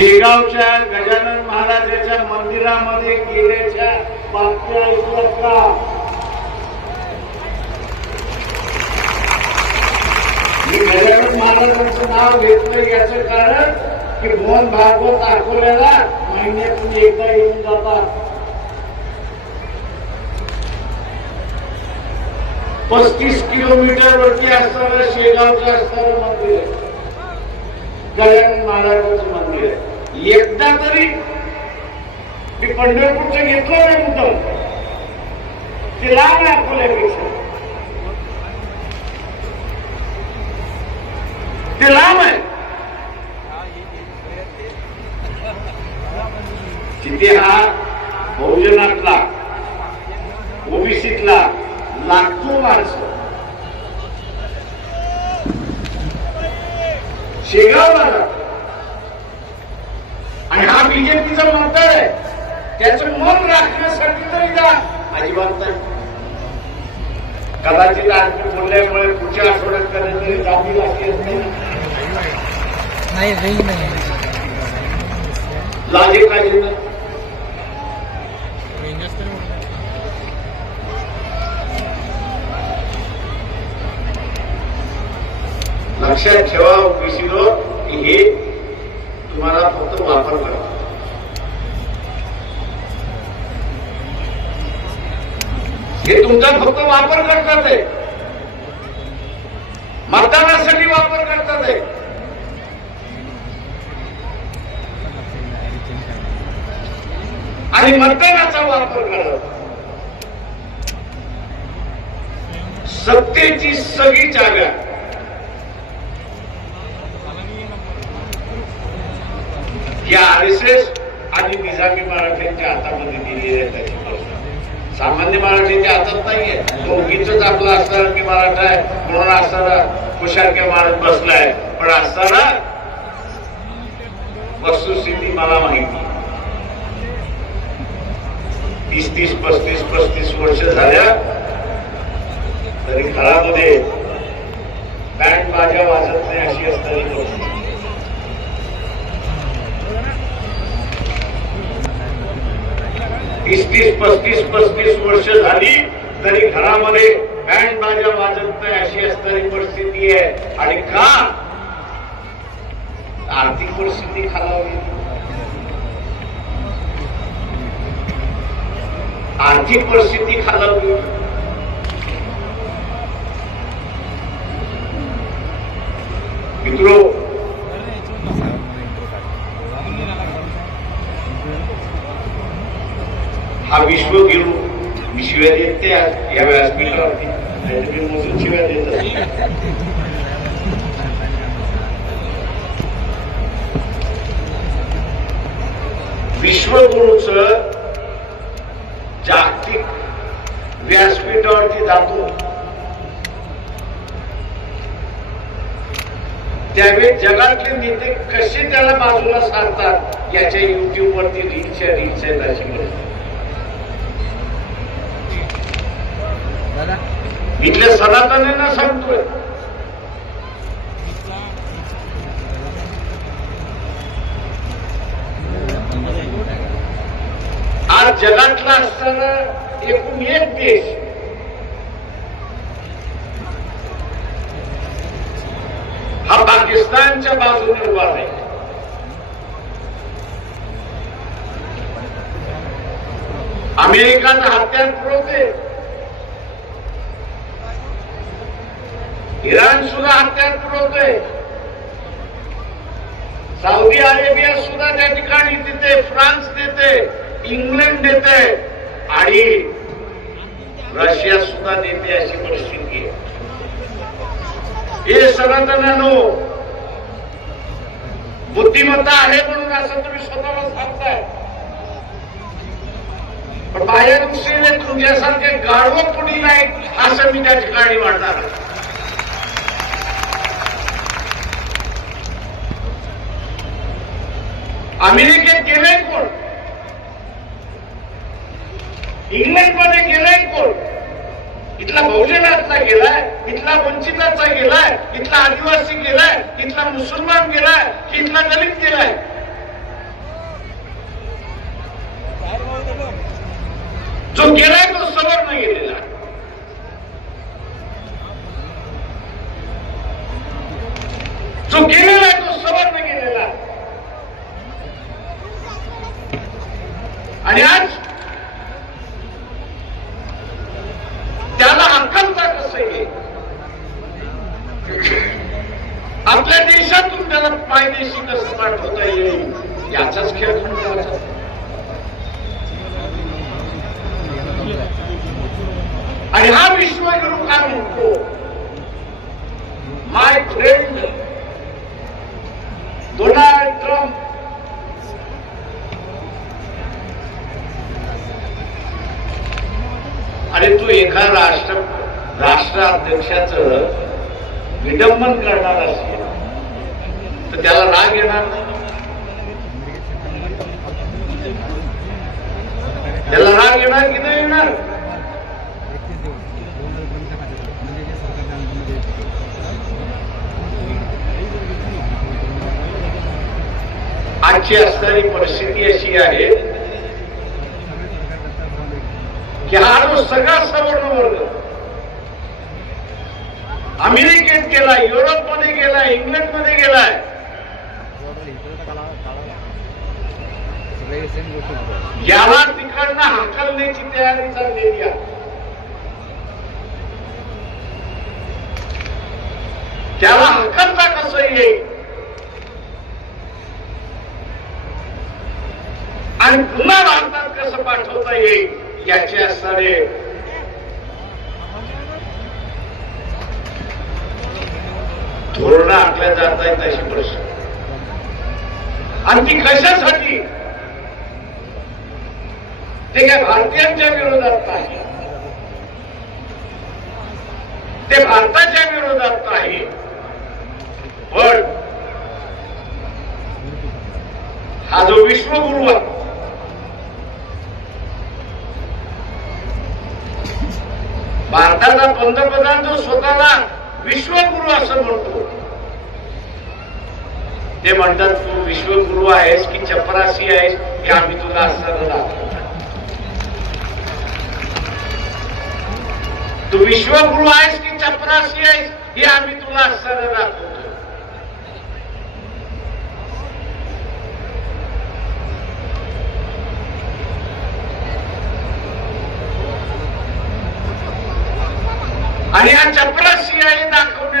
शेगावच्या गजानन महाराजाच्या मंदिरामध्ये गेल्याच्या बातम्या ऐकल्यात का मी गजानन महाराजांचं नाव घेतलं याचं कारण की मोहन भागवत अकोल्याला महिन्यातून एकदा येऊन जातात. पस्तीस किलोमीटर वरती असणारं शेगावचं असणारं मंदिर आहे. गजानन महाराजांचं मंदिर आहे एकदा तरी मी पंढरपूरचं घेतलं नाही मुद्दाम. ते लांब आहे अकोल्यापेक्षा. ते लांब आहे. तिथे हा शेगावला जातात. आणि हा बीजेपीचा मंत्र आहे. त्याचं मन राखण्यासाठी तरी जा. अजिबात नाही. कदाचित आज बोलल्यामुळे पुढच्या आठवड्यात कधीतरी जाती लागली असते नाही. लाजे काजे नाही. लक्षात ठेवा ओबीसीलो की हे तुम्हाला फक्त वापर करा. हे तुमचा फक्त वापर करतात आहे. मतदानासाठी वापर करतात आहे. आणि मतदानाचा वापर करतात सत्तेची सगळी जागा या आर एस एस आणि निजामी मराठ्यांच्या हातामध्ये दिलेली आहे त्याची सामान्य मराठ्यांच्या हातात नाहीये. तो उगीच आपला असताना की मराठा आहे म्हणून असताना कुशारक्या मारत बसलाय पण असताना वस्तुस्थिती मला माहिती. तीस तीस पस्तीस पस्तीस वर्ष झाल्या तरी घरामध्ये बँड माझ्या वाजत नाही अशी असणारी गोष्ट. तीस तीस पस्तीस पस्तीस वर्ष झाली तरी घरामध्ये बँड बाजा वाजत नाही अशी असणारी परिस्थिती आहे. आणि का? आर्थिक परिस्थिती खालावली. आर्थिक परिस्थिती खालावली. मित्रो हा विश्व घेऊन मी शिव्या देत ते या वेळेस नाहीतर मी मोजून शिव्या देत विश्वगुरूच जागतिक व्यासपीठावरती जातो. त्यावेळी जगातले नेते कसे त्याला बाजूला सारतात याच्या युट्यूब वरती रील्सच्या रील्स आहेत अशी गोष्ट. दादा इथल्या सनातनांना सांगतोय. आज जगातला असताना एकूण एक देश हा पाकिस्तानच्या बाजूने उभा आहे. अमेरिकाचा हत्यार पुरवते. इराण सुद्धा हत्यार पुरवतोय. सौदी अरेबिया सुद्धा त्या ठिकाणी देते फ्रान्स देते इंग्लंड देते आणि रशिया सुद्धा देते अशी परिस्थिती आहे. हे सनातनानो बुद्धिमत्ता आहे म्हणून असं तुम्ही स्वतःला सांगताय. पण बाहेर दुसरीने तुमच्यासारखे गाढवं कुणी नाही असं मी त्या ठिकाणी वाटणार आहे. अमेरिकेत गेलाय कोण इंग्लंडमध्ये गेलाय कोण इथला बहुजनातला गेलाय इथला वंचिताचा गेलाय इथला आदिवासी गेलाय इथला मुसलमान गेलाय कि इथला दलित गेलाय. जो गेलाय तो सवर्ण गेलेला जो गेला आणि आज त्याला हक्कांचा कसं आहे आपल्या देशातून त्याला पायदेशी कसं पाठवता येईल याचाच खेळ खंडाचा आणि हा विश्वगुरु काय म्हणतो? माय फ्रेंड डोनाल्ड ट्रम्प आणि तू एका राष्ट्र अध्यक्षाचं विडंबन करणार असेल तर त्याला राग येणार त्याला राग येणार की नाही येणार? आजची असणारी परिस्थिती अशी आहे की हा जो सगळा सवर्ण वर्ग अमेरिकेत गेला युरोपमध्ये गेलाय इंग्लंडमध्ये गेलाय. याला तिकडनं हाकलण्याची तयारी चाललेली आहे. त्याला हकलता कसं येईल? आणि पुन्हा भारतात कसं पाठवता येईल? याचे असणारे धोरणं आखल्या जात आहेत अशी प्रश्न. आणि ती कशासाठी? ते काय भारतीयांच्या विरोधात नाही. ते भारताच्या विरोधात नाही. पण हा जो विश्वगुरु आहे भारताचा पंतप्रधान जो स्वतःला विश्वगुरु असं म्हणतो ते म्हणतात तू विश्वगुरु आहेस की चपरासी आहेस हे आम्ही तुला असताना तू विश्वगुरु आहेस की चपरासी आहेस हे आम्ही तुला असताना दाखवतो. आणि या चपरासी आहे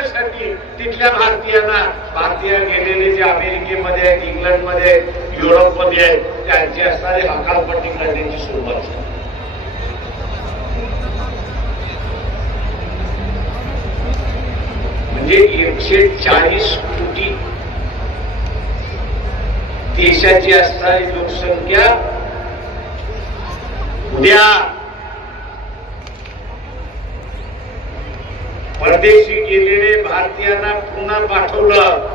करण्यासाठी तिथल्या भारतीयांना भारतीय गेलेले जे अमेरिकेमध्ये आहेत इंग्लंडमध्ये आहेत युरोपमध्ये आहेत त्यांची असणारी हकालपट्टी करण्याची सुरुवात झाली. म्हणजे एकशे चाळीस कोटी देशाची असणारी लोकसंख्या उद्या परदेशी गेलेले भारतीयांना पुन्हा पाठवलं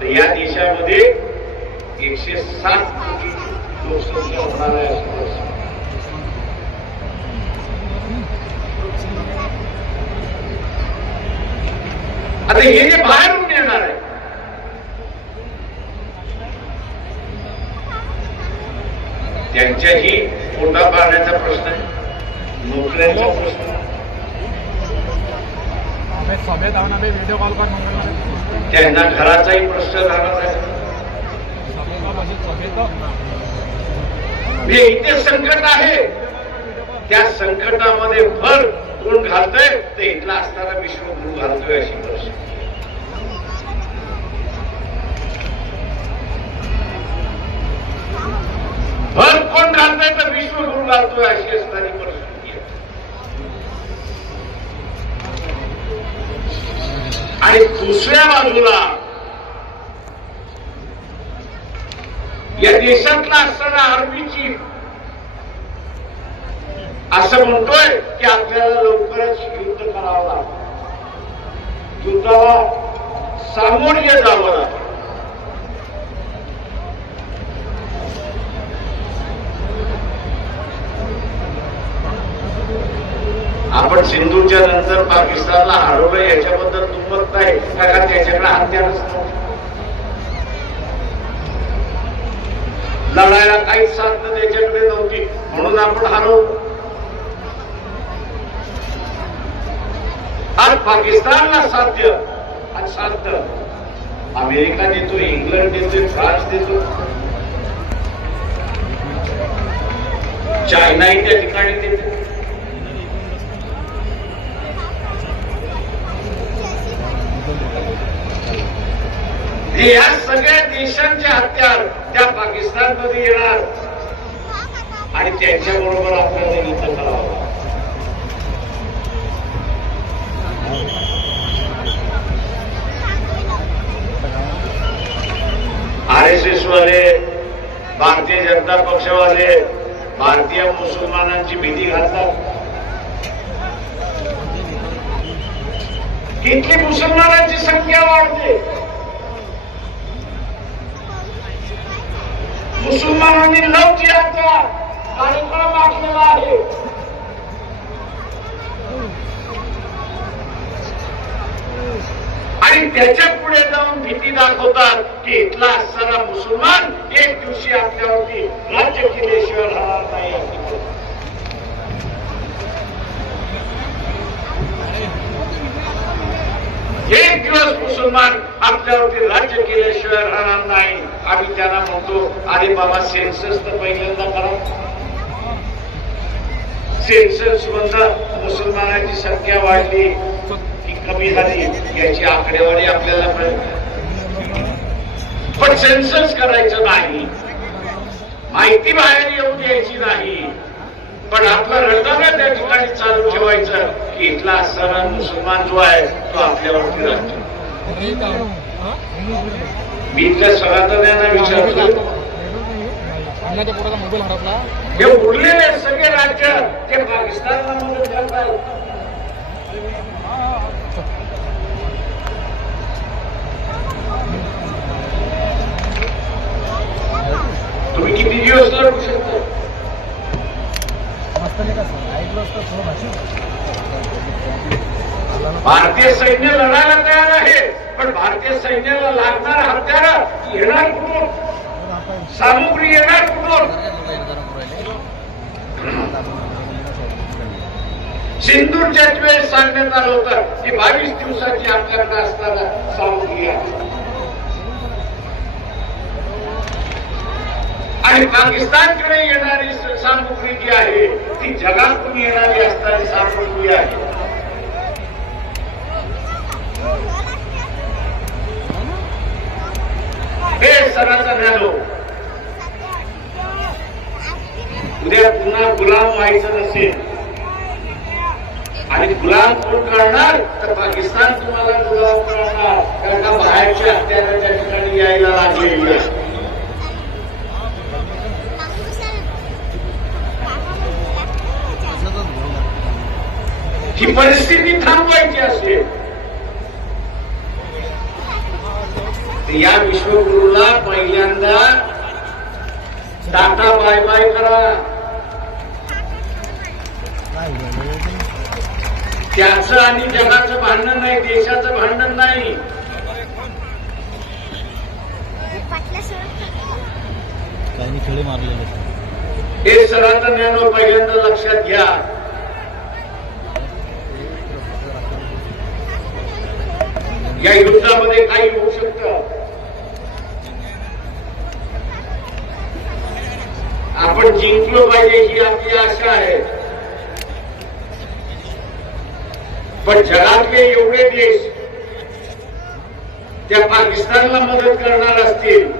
तर या देशामध्ये एकशे सात कोटी लोकसंख्या होणार आहे असं आता हे जे बाहेरून येणार आहे त्यांच्याही पोटा पाण्याचा प्रश्न आहे नोकऱ्यांचा प्रश्न आहे. सभेत आहोत आम्ही व्हिडिओ कॉल कर मंगळ त्यांना घराचाही प्रश्न राहणार आहे सभेत हे इथे संकट आहे. त्या संकटामध्ये भर कोण घालतोय तर इथला असताना विश्वगुरु घालतोय अशी परिस्थिती भर कोण घालतोय तर विश्वगुरु घालतोय अशी असणारी परिस्थिती आहे आणि दुसऱ्या बाजूला या देशातला असणारा आर्मी चीफ असं म्हणतोय की आपल्याला लवकरच युद्ध करावं लागतं युद्धाला सामोर्य जावं लागतं आपण सिंधूच्या नंतर पाकिस्तानला हरवलं याच्याबद्दल दुमत नाही कारण त्याच्याकडे नसत. लढायला काहीच साधन त्याच्याकडे नव्हती म्हणून आपण हरवलो. आज पाकिस्तानला साध्य आज साध्य. अमेरिका देतो इंग्लंड देतोय फ्रान्स देतो. चायनाही त्या ठिकाणी देतो. या सगळ्या देशांचे हत्यार त्या पाकिस्तानमध्ये येणार. आणि त्यांच्याबरोबर आपल्याला युद्ध करावं आर एस एस वाले भारतीय जनता पक्षवाले भारतीय मुसलमानांची भीती घालतात किती मुसलमानांची संख्या वाढते मुसलमानांनी लव जिहादचा कार्यक्रम आखलेला आहे आणि त्याच्या पुढे जाऊन भीती दाखवतात की इथला असणारा मुसलमान एक दिवशी आपल्यावरती राज्य केल्याशिवाय राहणार नाही. एक दिवस मुसलमान आपल्यावरती राज्य केल्याशिवाय राहणार नाही. आम्ही त्यांना म्हणतो अरे बाबा सेन्सस तर पहिल्यांदा करा. सेन्सस मधनं मुसलमानांची संख्या वाढली. की कमी झाली. याची आकडेवारी आपल्याला मिळते. पण सेन्सस करायचं नाही. माहिती बाहेर येऊ द्यायची नाही. पण आपलं रटाना त्या ठिकाणी चालू ठेवायचं की इथला असणारा मुसलमान जो आहे तो आपल्यावरती राहतो. मी इथल्या सनातन्यांना विचारतो हे उरलेले सगळे राज्य ते पाकिस्तानला मदत करतात तुम्ही किती दिवस लढू भारतीय सैन्य लढायला तयार आहे पण भारतीय सैन्याला लागणार हत्यार येणार कुठून सामुग्री येणार कुठून सिंदूरच्याच वेळेस सांगण्यात आलं होतं की बावीस दिवसाची आमच्याकडे असताना सामुग्री आहे. आणि पाकिस्तानकडे येणारी स- सामुग्री जी आहे ती जगातून येणारी असणारी सामुग्री आहे. हे सनातन झालो. उद्या पुन्हा गुलाम व्हायचं नसेल. आणि गुलाम कोण करणार? तर पाकिस्तान तुम्हाला गुलाम करणार. कारण का बाहेरच्या हत्यारं त्या ठिकाणी यायला लागलेली आहे. ही परिस्थिती थांबवायची असेल. या विश्वगुरूला पहिल्यांदा टाटा बाय बाय करा. त्याचं आणि जगाचं भांडण नाही देशाचं भांडण नाही. हे सनातन ज्ञान पहिल्यांदा लक्षात घ्या. या युद्धामध्ये काही होऊ शकत? आपण जिंकलो पाहिजे ही आपली आशा आहे. पण जगातले एवढे देश त्या पाकिस्तानला मदत करणार असतील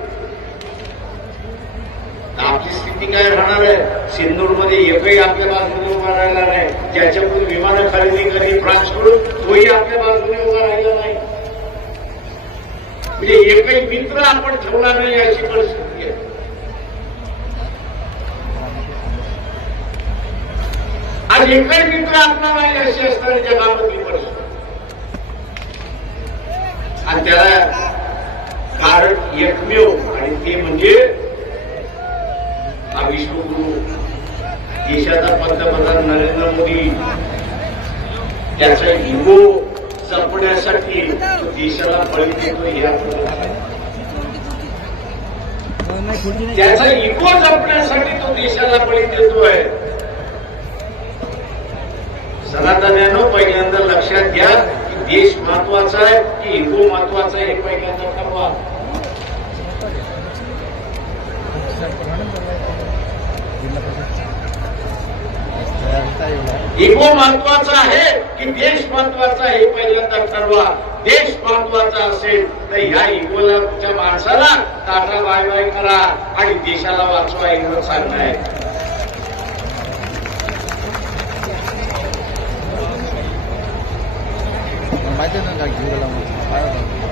आपली स्थिती काय राहणार आहे? सिंधूरमध्ये एकही आपल्या बाजूने उभा राहिला नाही. ज्याच्याकडून विमानं खरेदी करी फ्रान्सकडून तोही आपल्या बाजूने उभा राहिला नाही. म्हणजे एकही मित्र आपण ठेवला नाही अशी परिस्थिती आहे. आज एकही मित्र आपला नाही अशी असणारी जगामधली परिस्थिती. आणि त्याला कारण एकमेव आणि ते म्हणजे हा विश्वगुरु देशाचा पंतप्रधान नरेंद्र मोदी त्याचा इगो जपण्यासाठी देशाला बळी देतो त्याचा इको जपण्यासाठी तो देशाला बळी देतोय. सनातन्यानं पहिल्यांदा लक्षात घ्या की देश महत्त्वाचा आहे की हिंदू महत्त्वाचा आहे हे पहिल्यांदा ठरवा. इगो महत्त्वाचा आहे की देश महत्त्वाचा आहे पहिल्यांदा ठरवा. देश महत्त्वाचा असेल तर ह्या इगोच्या माणसाला टाटा बाय बाय करा आणि देशाला वाचवा एवढं सांगणं आहे.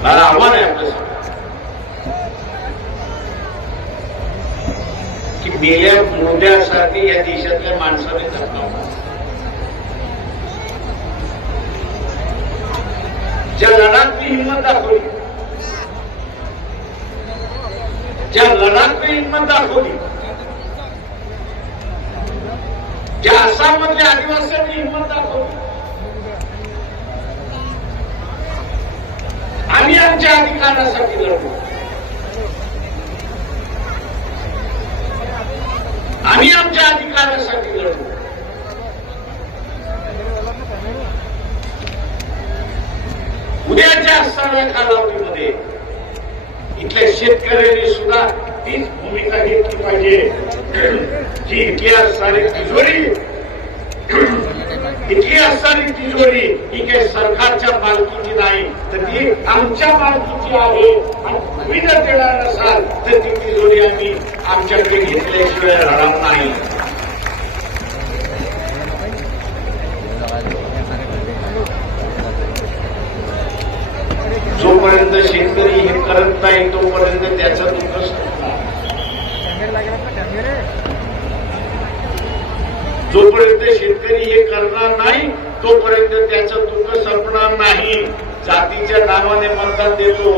आव्हान आहे आपलं की मेल्या मोठ्यासाठी या देशातल्या माणसाने जगणं आम्ही आमच्या अधिकारासाठी लढलो आम्ही आमच्या अधिकारासाठी लढलो उद्याच्या असणाऱ्या कालावधीमध्ये इथल्या शेतकऱ्यांनी सुद्धा तीच भूमिका घेतली पाहिजे. जी इथली असणारी तिजोरी इतकी असणारी तिजोरी ही काही सरकारच्या मालकीची नाही. तर ती आमच्या मालकीची आहे. आणि तुम्ही जर देणार नसाल तर ती तिजोरी आम्ही आमच्याकडे घेतल्याशिवाय राहणार नाही जोपर्यंत शेतकरी हे करत नाही तोपर्यंत त्याचं दुःख संपणार कॅमेरे लागेल ना कॅमेरे जोपर्यंत शेतकरी हे करणार नाही तोपर्यंत त्याचं दुःख संपणार नाही जातीच्या नावाने मतदान देतो.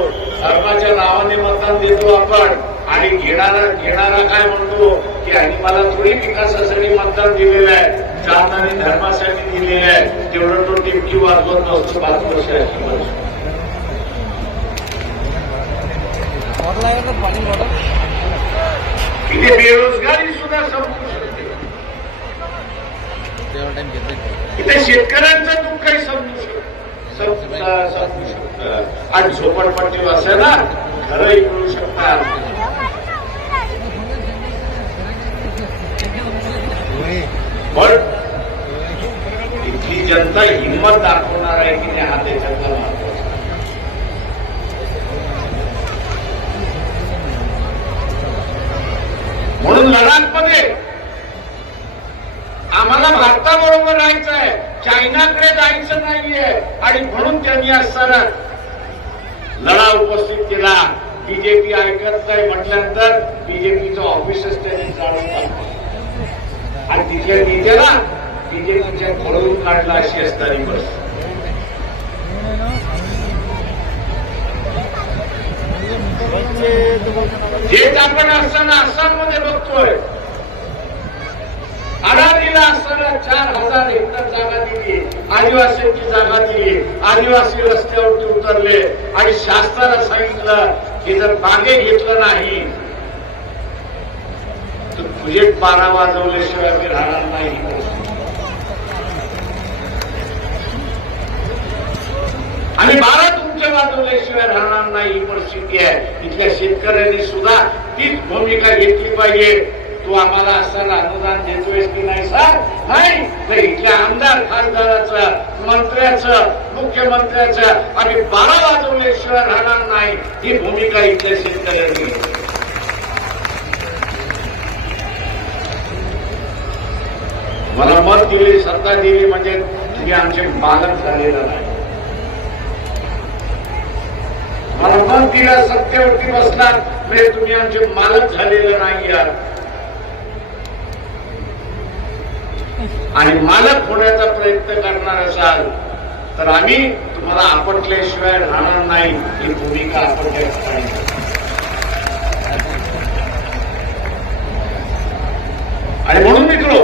धर्माच्या नावाने मतदान देतो आपण. आणि घेणारा घेणारा काय म्हणतो? की आणि मला थोडी विकासासाठी मतदान दिलेलं आहे. जात आणि धर्मासाठी दिलेलं आहे. तेवढं तो टिपकी वाजवत नव्हतं. पाच वर्षाची माणूस. इथे बेरोजगारी सुद्धा संपू शकते. तेवढा इथे शेतकऱ्यांचं आणि झोपडपट्टी वासायला घरही मिळू शकतात पण इथली जनता हिंमत दाखवणार आहे की नाही हा त्याच्यातला महत्त्वाचा म्हणून लडाखमध्ये आम्हाला भारताबरोबर राहायचं आहे चायनाकडे जायचं नाहीये. आणि म्हणून त्यांनी असताना लढा उपस्थित केला. बीजेपी ऐकत नाही म्हटल्यानंतर बीजेपीचं ऑफिसच त्यांनी जाणून टाकलं. आणि तिथे नेत्याला बीजेपीच्या घडवून काढला अशी असणारी बस. हेच आपण असताना आसाममध्ये बघतोय अडाणीला असताना चार हजार हेक्टर जागा दिली आदिवासींची जागा दिली आदिवासी रस्त्यावरती उतरले आणि शासनाला सांगितलं की जर मागे घेतलं नाही तर तुझे बारा वाजवल्याशिवाय मी राहणार नाही. आणि बारा तुमच्या वाजवल्याशिवाय राहणार नाही ही परिस्थिती आहे. इथल्या शेतकऱ्यांनी सुद्धा तीच भूमिका घेतली पाहिजे. तू आम्हाला असताना अनुदान देतोयस की नाही सर? नाही. तर इथल्या आमदार खासदाराचं मंत्र्याचं मुख्यमंत्र्याचं आम्ही बारा वाजवल्याशिवाय राहणार नाही. ही भूमिका इथल्या शेतकऱ्यांनी मला मत दिली सत्ता दिली म्हणजे मी आमचे मालक झालेला नाही. मला मत दिला सत्तेवरती बसला म्हणजे तुम्ही आमचे मालक झालेलं नाही आहात आणि मालक होण्याचा प्रयत्न करणार असाल तर आम्ही तुम्हाला आपटल्याशिवाय राहणार नाही ही भूमिका आपण त्या ठिकाणी आणि म्हणून मित्र